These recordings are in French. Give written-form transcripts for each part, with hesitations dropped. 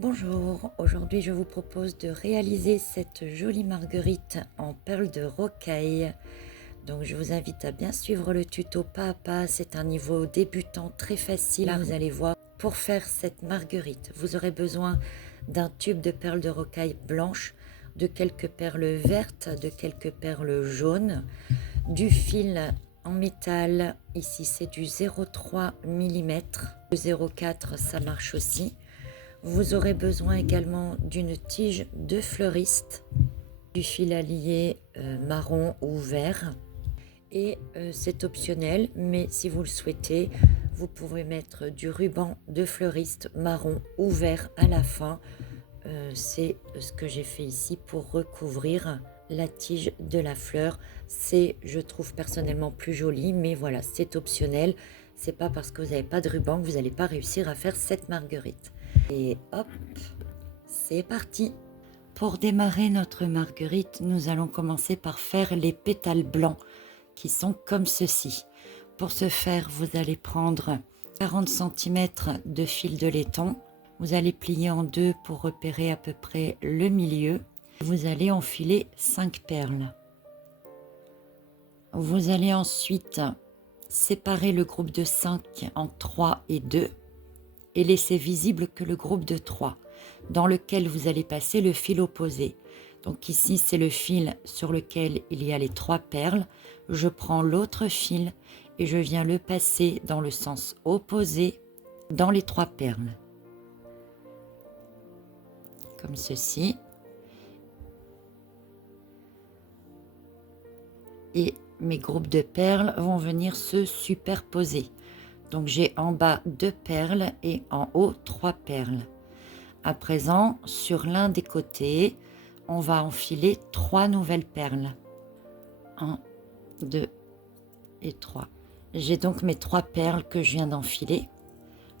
Bonjour, aujourd'hui je vous propose de réaliser cette jolie marguerite en perles de rocaille. Donc je vous invite à bien suivre le tuto pas à pas, c'est un niveau débutant très facile. Là vous allez voir, pour faire cette marguerite, vous aurez besoin d'un tube de perles de rocaille blanches, de quelques perles vertes, de quelques perles jaunes, du fil en métal, ici c'est du 0,3 mm, le 0,4 ça marche aussi. Vous aurez besoin également d'une tige de fleuriste, du fil à lier marron ou vert. Et c'est optionnel, mais si vous le souhaitez, vous pouvez mettre du ruban de fleuriste marron ou vert à la fin. C'est ce que j'ai fait ici pour recouvrir la tige de la fleur. C'est, je trouve personnellement, plus joli, mais voilà, c'est optionnel. C'est pas parce que vous n'avez pas de ruban que vous n'allez pas réussir à faire cette marguerite. Et hop, c'est parti. Pour démarrer notre marguerite, nous allons commencer par faire les pétales blancs qui sont comme ceci. Pour ce faire, vous allez prendre 40 cm de fil de laiton. Vous allez plier en deux pour repérer à peu près le milieu. Vous allez enfiler 5 perles. Vous allez ensuite séparer le groupe de 5 en 3 et 2 et laisser visible que le groupe de 3 dans lequel vous allez passer le fil opposé. Donc ici c'est le fil sur lequel il y a les 3 perles. Je prends l'autre fil et je viens le passer dans le sens opposé dans les 3 perles. Comme ceci. Et mes groupes de perles vont venir se superposer. Donc j'ai en bas 2 perles et en haut 3 perles. À présent, sur l'un des côtés, on va enfiler 3 nouvelles perles. 1, 2 et 3. J'ai donc mes 3 perles que je viens d'enfiler.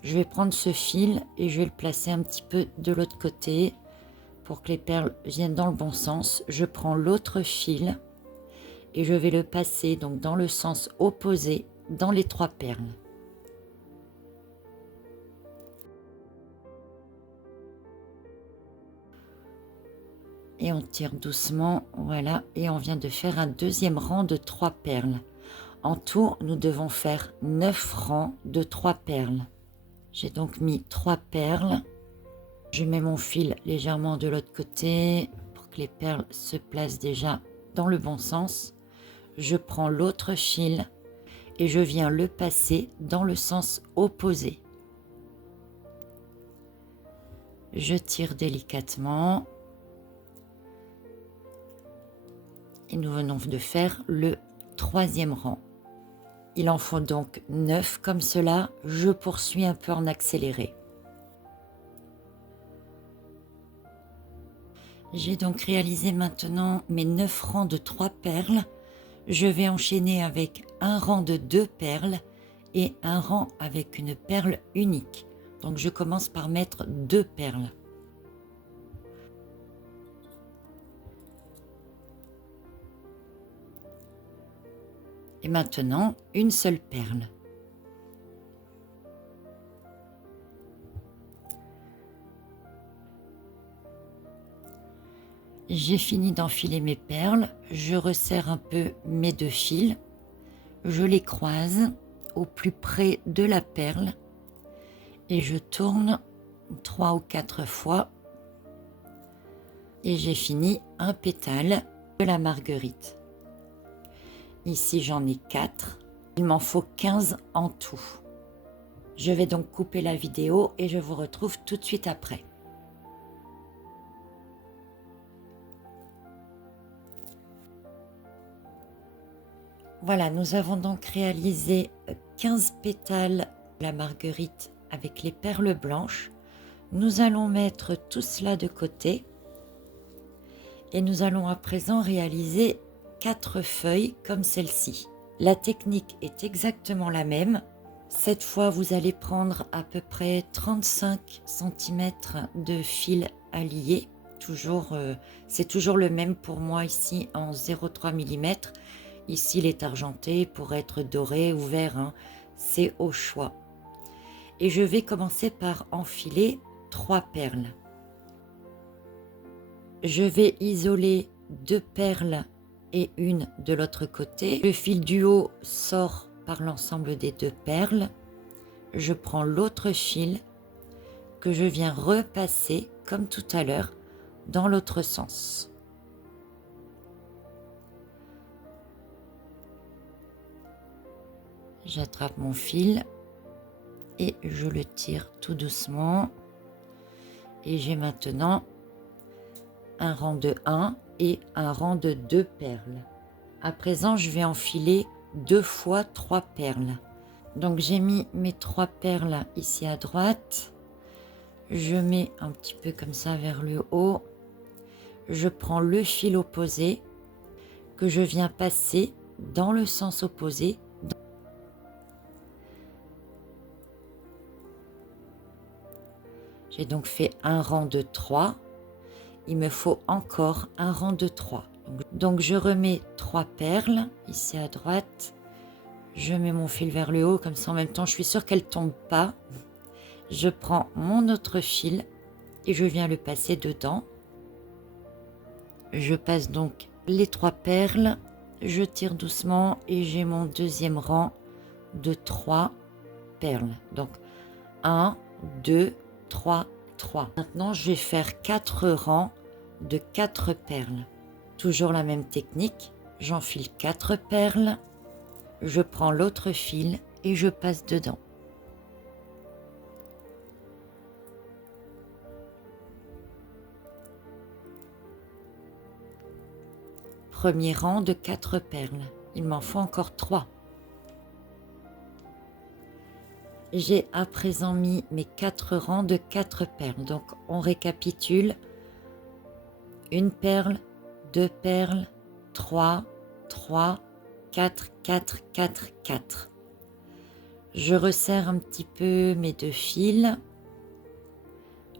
Je vais prendre ce fil et je vais le placer un petit peu de l'autre côté pour que les perles viennent dans le bon sens. Je prends l'autre fil et je vais le passer donc dans le sens opposé dans les 3 perles. Et on tire doucement, voilà, et on vient de faire un deuxième rang de 3 perles. En tout, nous devons faire 9 rangs de 3 perles. J'ai donc mis 3 perles. Je mets mon fil légèrement de l'autre côté pour que les perles se placent déjà dans le bon sens. Je prends l'autre fil et je viens le passer dans le sens opposé. Je tire délicatement. Et nous venons de faire le 3e rang. Il en faut donc 9 comme cela. Je poursuis un peu en accéléré. J'ai donc réalisé maintenant mes 9 rangs de 3 perles. Je vais enchaîner avec un rang de 2 perles et un rang avec une perle unique. Donc je commence par mettre 2 perles. Et maintenant, une seule perle. J'ai fini d'enfiler mes perles. Je resserre un peu mes 2 fils. Je les croise au plus près de la perle et je tourne 3 ou 4 fois. Et j'ai fini un pétale de la marguerite. Ici, j'en ai 4. Il m'en faut 15 en tout. Je vais donc couper la vidéo et je vous retrouve tout de suite après. Voilà, nous avons donc réalisé 15 pétales de la marguerite avec les perles blanches. Nous allons mettre tout cela de côté et nous allons à présent réaliser 4 feuilles comme celle-ci. La technique est exactement la même. Cette fois, vous allez prendre à peu près 35 cm de fil à lier. C'est toujours le même pour moi ici en 0,3 mm. Ici, il est argenté pour être doré ou vert, hein. C'est au choix. Et je vais commencer par enfiler 3 perles. Je vais isoler 2 perles et une de l'autre côté. Le fil du haut sort par l'ensemble des 2 perles. Je prends l'autre fil que je viens repasser comme tout à l'heure dans l'autre sens. J'attrape mon fil et je le tire tout doucement. Et j'ai maintenant un rang de 1 et un rang de 2 perles. À présent, je vais enfiler 2 fois 3 perles. Donc j'ai mis mes 3 perles ici à droite. Je mets un petit peu comme ça vers le haut. Je prends le fil opposé que je viens passer dans le sens opposé. J'ai donc fait un rang de 3. Il me faut encore un rang de 3. Donc je remets 3 perles ici à droite. Je mets mon fil vers le haut, comme ça en même temps je suis sûre qu'elle ne tombe pas. Je prends mon autre fil et je viens le passer dedans. Je passe donc les 3 perles, je tire doucement et j'ai mon deuxième rang de 3 perles. Donc 1, 2, 3, 3. Maintenant je vais faire 4 rangs de 4 perles. Toujours la même technique, j'enfile 4 perles, je prends l'autre fil et je passe dedans. Premier rang de 4 perles, il m'en faut encore 3. J'ai à présent mis mes 4 rangs de 4 perles, donc on récapitule. Une perle, 2 perles, 3, 3, 4, 4, 4, 4. Je resserre un petit peu mes 2 fils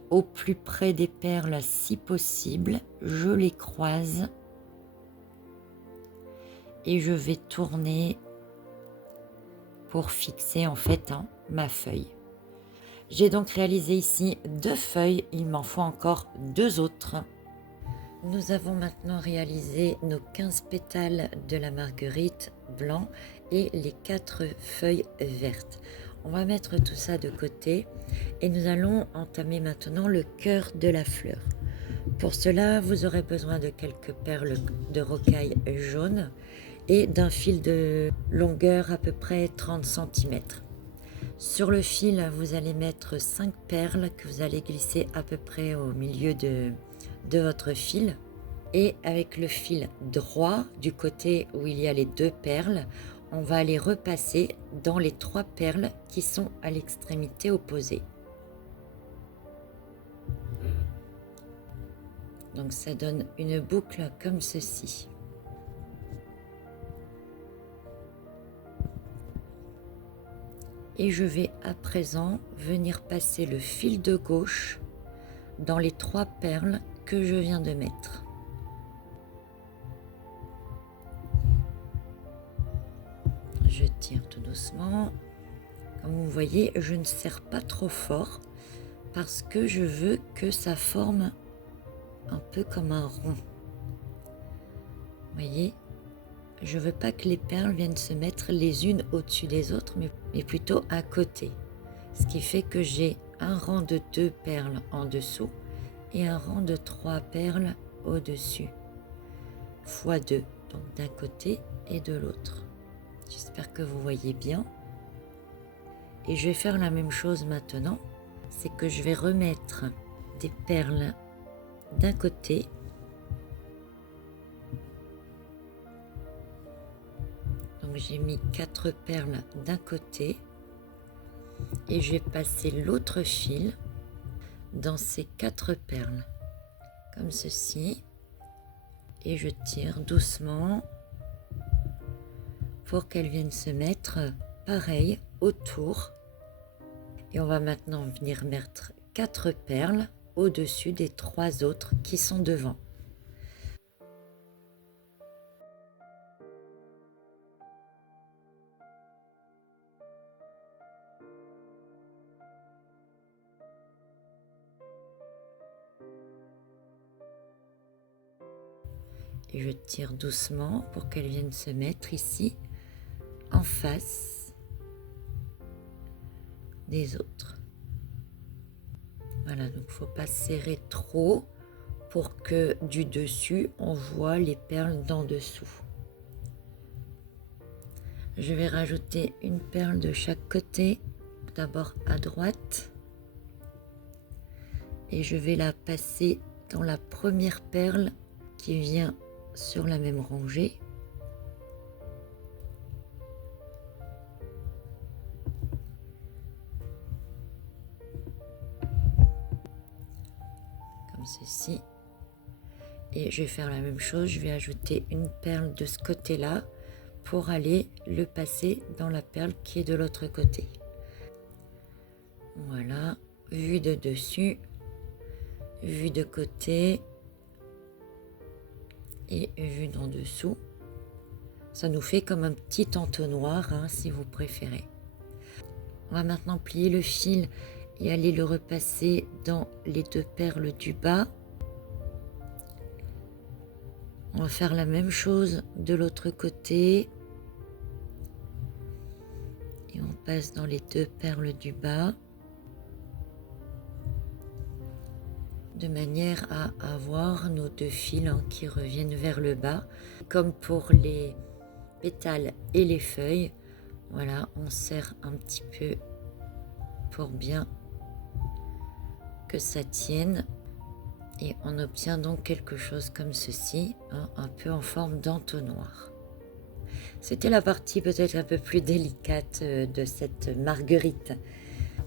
au plus près des perles si possible. Je les croise et je vais tourner pour fixer en fait ma feuille. J'ai donc réalisé ici 2 feuilles, il m'en faut encore 2 autres. Nous avons maintenant réalisé nos 15 pétales de la marguerite blanc et les 4 feuilles vertes. On va mettre tout ça de côté et nous allons entamer maintenant le cœur de la fleur. Pour cela, vous aurez besoin de quelques perles de rocaille jaune et d'un fil de longueur à peu près 30 cm. Sur le fil, vous allez mettre 5 perles que vous allez glisser à peu près au milieu de votre fil. Et avec le fil droit du côté où il y a les 2 perles, on va les repasser dans les 3 perles qui sont à l'extrémité opposée. Donc ça donne une boucle comme ceci. Et je vais à présent venir passer le fil de gauche dans les 3 perles que je viens de mettre. Je tire tout doucement. Comme vous voyez, je ne serre pas trop fort parce que je veux que ça forme un peu comme un rond. Vous voyez, je ne veux pas que les perles viennent se mettre les unes au-dessus des autres, mais plutôt à côté. Ce qui fait que j'ai un rang de 2 perles en dessous et un rang de 3 perles au-dessus, fois 2, donc d'un côté et de l'autre. J'espère que vous voyez bien. Et je vais faire la même chose maintenant, c'est que je vais remettre des perles d'un côté donc j'ai mis 4 perles d'un côté et je vais passer l'autre fil dans ces 4 perles comme ceci et je tire doucement pour qu'elles viennent se mettre pareil autour. Et on va maintenant venir mettre 4 perles au-dessus des 3 autres qui sont devant. et je tire doucement pour qu'elles viennent se mettre ici en face des autres. Voilà, donc il ne faut pas serrer trop pour que du dessus on voit les perles d'en dessous. Je vais rajouter une perle de chaque côté, d'abord à droite, et je vais la passer dans la première perle qui vient sur la même rangée. Comme ceci. Et je vais faire la même chose, je vais ajouter une perle de ce côté-là pour aller le passer dans la perle qui est de l'autre côté. Voilà, vue de dessus, vue de côté et vue d'en dessous. Ça nous fait comme un petit entonnoir, hein, si vous préférez. On va maintenant plier le fil et aller le repasser dans les deux perles du bas. On va faire la même chose de l'autre côté. Et on passe dans les deux perles du bas. De manière à avoir nos deux fils, hein, qui reviennent vers le bas. Comme pour les pétales et les feuilles. Voilà, on serre un petit peu pour bien que ça tienne. Et on obtient donc quelque chose comme ceci, hein, un peu en forme d'entonnoir. C'était la partie peut-être un peu plus délicate de cette marguerite.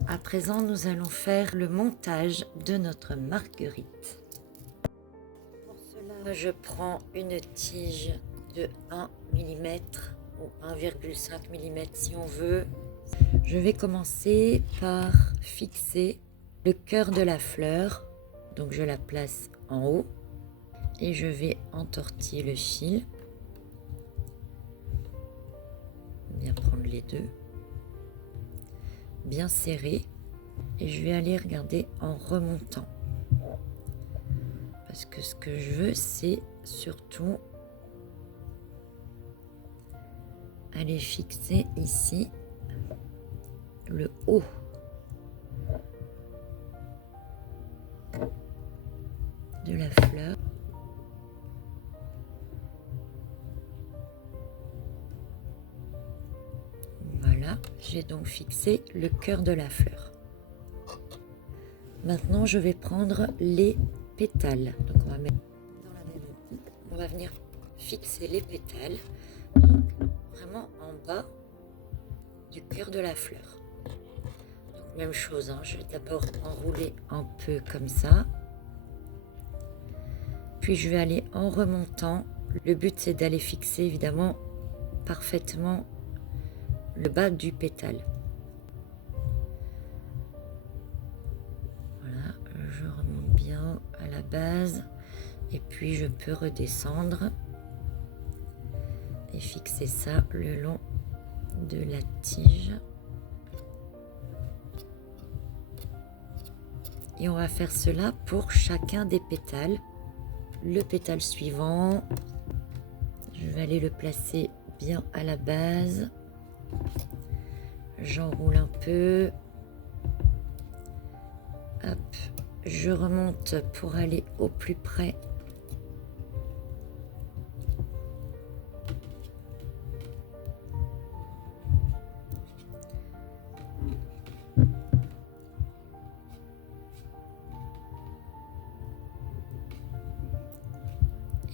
À présent, nous allons faire le montage de notre marguerite. Pour cela, je prends une tige de 1 mm ou 1,5 mm si on veut. Je vais commencer par fixer le cœur de la fleur. Donc je la place en haut et je vais entortiller le fil. Bien prendre les deux. Bien serré. Et je vais aller regarder en remontant. Parce que ce que je veux, c'est surtout aller fixer ici le haut de la fleur. Voilà, j'ai donc fixé le cœur de la fleur. Maintenant, je vais prendre les pétales. Donc, on va mettre dans la même optique. On va venir fixer les pétales, donc vraiment en bas du cœur de la fleur. Donc, même chose, hein, je vais d'abord enrouler un peu comme ça. Puis je vais aller en remontant. Le but, c'est d'aller fixer évidemment parfaitement le bas du pétale. Voilà, je remonte bien à la base et puis je peux redescendre et fixer ça le long de la tige. Et on va faire cela pour chacun des pétales. Le pétale suivant, je vais aller le placer bien à la base. J'enroule un peu. Hop, je remonte pour aller au plus près.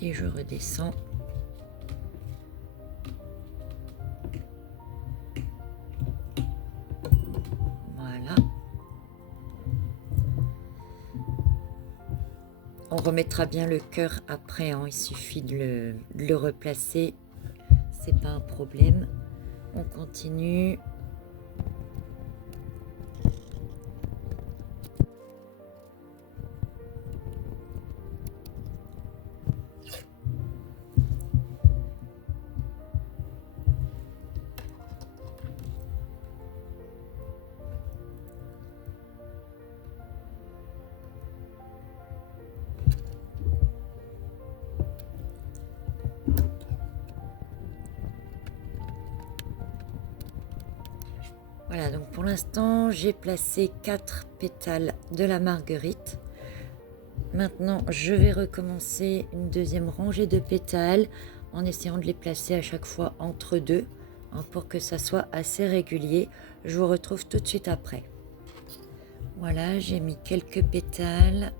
Et je redescends. Voilà. On remettra bien le cœur après, hein. Il suffit de le replacer. C'est pas un problème. On continue. Voilà, donc pour l'instant, j'ai placé 4 pétales de la marguerite. Maintenant, je vais recommencer une deuxième rangée de pétales en essayant de les placer à chaque fois entre deux, hein, pour que ça soit assez régulier. Je vous retrouve tout de suite après. Voilà, j'ai mis quelques pétales.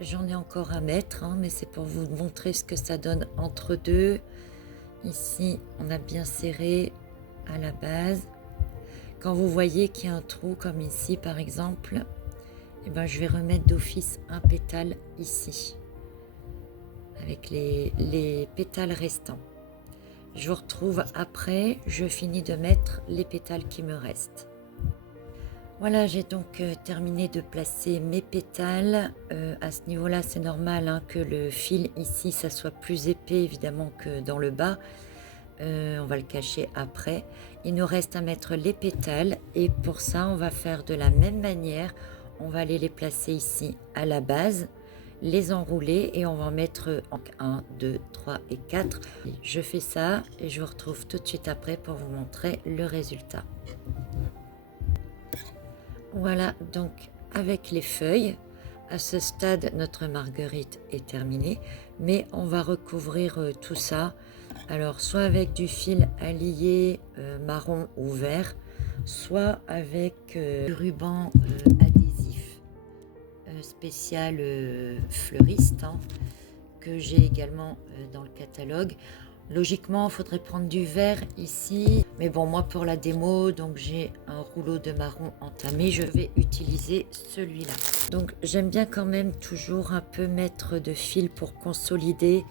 J'en ai encore à mettre, hein, mais c'est pour vous montrer ce que ça donne entre deux. Ici, on a bien serré à la base. Quand vous voyez qu'il y a un trou, comme ici par exemple, eh ben, je vais remettre d'office un pétale ici, avec les pétales restants. Je vous retrouve après, je finis de mettre les pétales qui me restent. Voilà, j'ai donc terminé de placer mes pétales. À ce niveau-là, c'est normal, hein, que le fil ici, ça soit plus épais évidemment que dans le bas. On va le cacher après. Il nous reste à mettre les pétales et pour ça, on va faire de la même manière. On va aller les placer ici à la base, les enrouler et on va en mettre 1, 2, 3 et 4. Je fais ça et je vous retrouve tout de suite après pour vous montrer le résultat. Voilà, donc avec les feuilles, à ce stade, notre marguerite est terminée, mais on va recouvrir tout ça, alors soit avec du fil à lier marron ou vert, soit avec du ruban adhésif spécial fleuriste, hein, que j'ai également dans le catalogue. Logiquement, il faudrait prendre du vert ici. Mais bon, moi, pour la démo, donc j'ai un rouleau de marron entamé. Je vais utiliser celui-là. Donc, j'aime bien quand même toujours un peu mettre de fil pour consolider.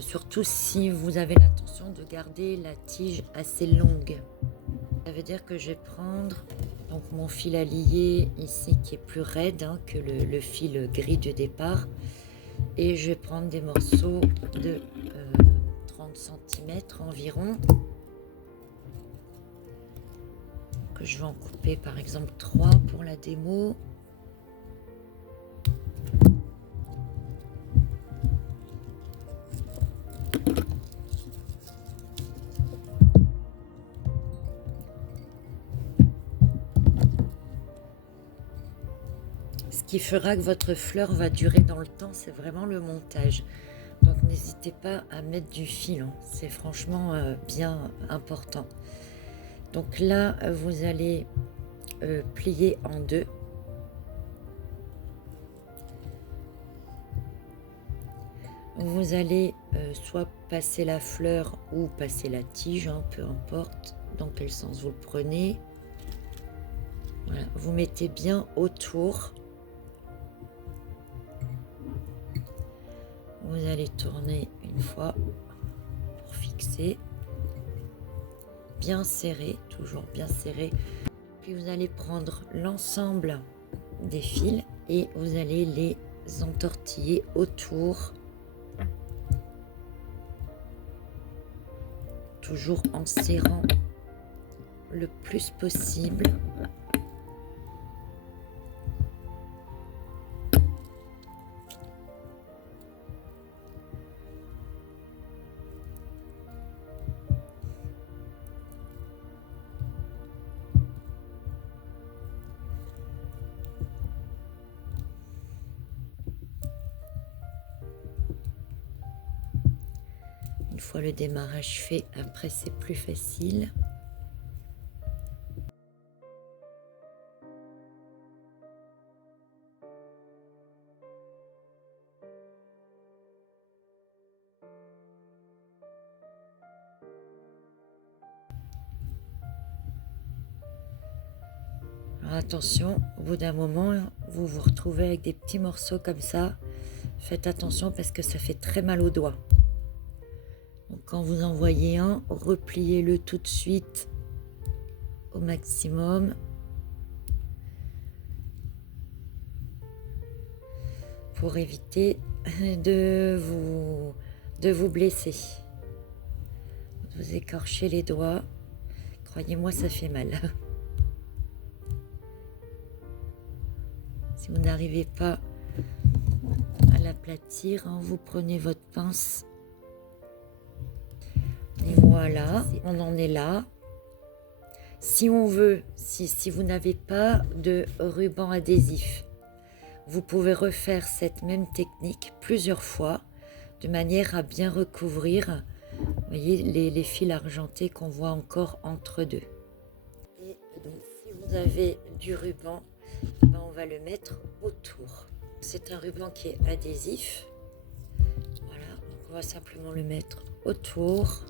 Surtout si vous avez l'intention de garder la tige assez longue. Ça veut dire que je vais prendre donc mon fil à lier ici qui est plus raide, hein, que le fil gris du départ. Et je vais prendre des morceaux de 30 cm environ, que je vais en couper par exemple 3 pour la démo. Ce qui fera que votre fleur va durer dans le temps, c'est vraiment le montage. Donc n'hésitez pas à mettre du fil, hein. C'est franchement bien important. Donc là, vous allez plier en deux. Vous allez soit passer la fleur ou passer la tige, hein, peu importe dans quel sens vous le prenez. Voilà, vous mettez bien autour. Vous allez tourner une fois pour fixer. Bien serré, toujours bien serré. Puis vous allez prendre l'ensemble des fils et vous allez les entortiller autour. Toujours en serrant le plus possible. Une fois le démarrage fait, après c'est plus facile. Alors attention, au bout d'un moment, vous vous retrouvez avec des petits morceaux comme ça. Faites attention parce que ça fait très mal aux doigts. Donc quand vous en voyez un, repliez-le tout de suite au maximum. Pour éviter de vous blesser. Vous écorchez les doigts. Croyez-moi, ça fait mal. Si vous n'arrivez pas à l'aplatir, hein, vous prenez votre pince. Et voilà, on en est là. Si on veut, si vous n'avez pas de ruban adhésif, vous pouvez refaire cette même technique plusieurs fois de manière à bien recouvrir, vous voyez, les fils argentés qu'on voit encore entre deux. Et donc si vous avez du ruban, ben on va le mettre autour. C'est un ruban qui est adhésif. Voilà, donc on va simplement le mettre autour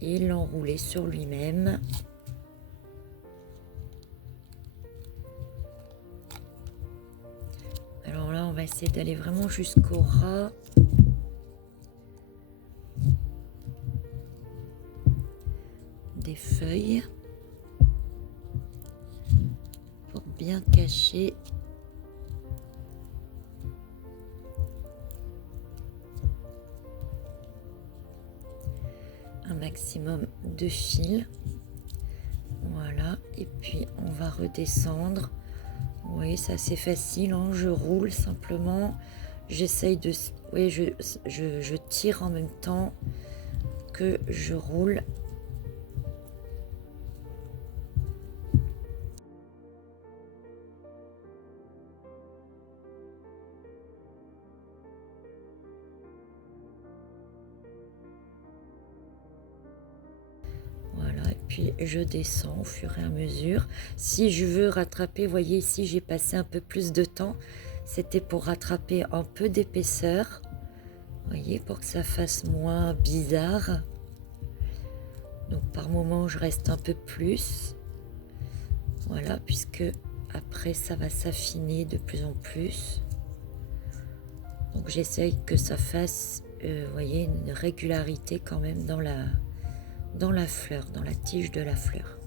et l'enrouler sur lui-même. Alors là, on va essayer d'aller vraiment jusqu'au ras. Des feuilles pour bien cacher un maximum de fils. Voilà, et puis on va redescendre. Vous voyez, c'est assez facile, hein. Je roule simplement, j'essaye de... Oui, je tire en même temps que je roule. Voilà, et puis je descends au fur et à mesure. Si je veux rattraper, vous voyez ici, j'ai passé un peu plus de temps. C'était pour rattraper un peu d'épaisseur. Vous voyez, pour que ça fasse moins bizarre. Donc par moment, je reste un peu plus. Voilà, puisque après, ça va s'affiner de plus en plus. Donc j'essaye que ça fasse, vous voyez, une régularité quand même dans la fleur, dans la tige de la fleur.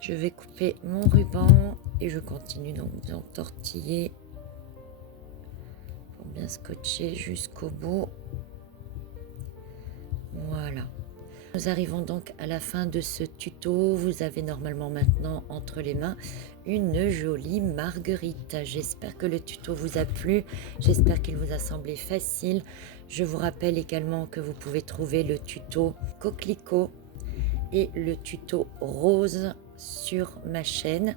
Je vais couper mon ruban et je continue donc d'entortiller pour bien scotcher jusqu'au bout. Voilà. Nous arrivons donc à la fin de ce tuto. Vous avez normalement maintenant entre les mains une jolie marguerite. J'espère que le tuto vous a plu. J'espère qu'il vous a semblé facile. Je vous rappelle également que vous pouvez trouver le tuto coquelicot et le tuto rose sur ma chaîne.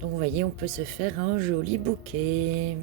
Donc vous voyez, on peut se faire un joli bouquet.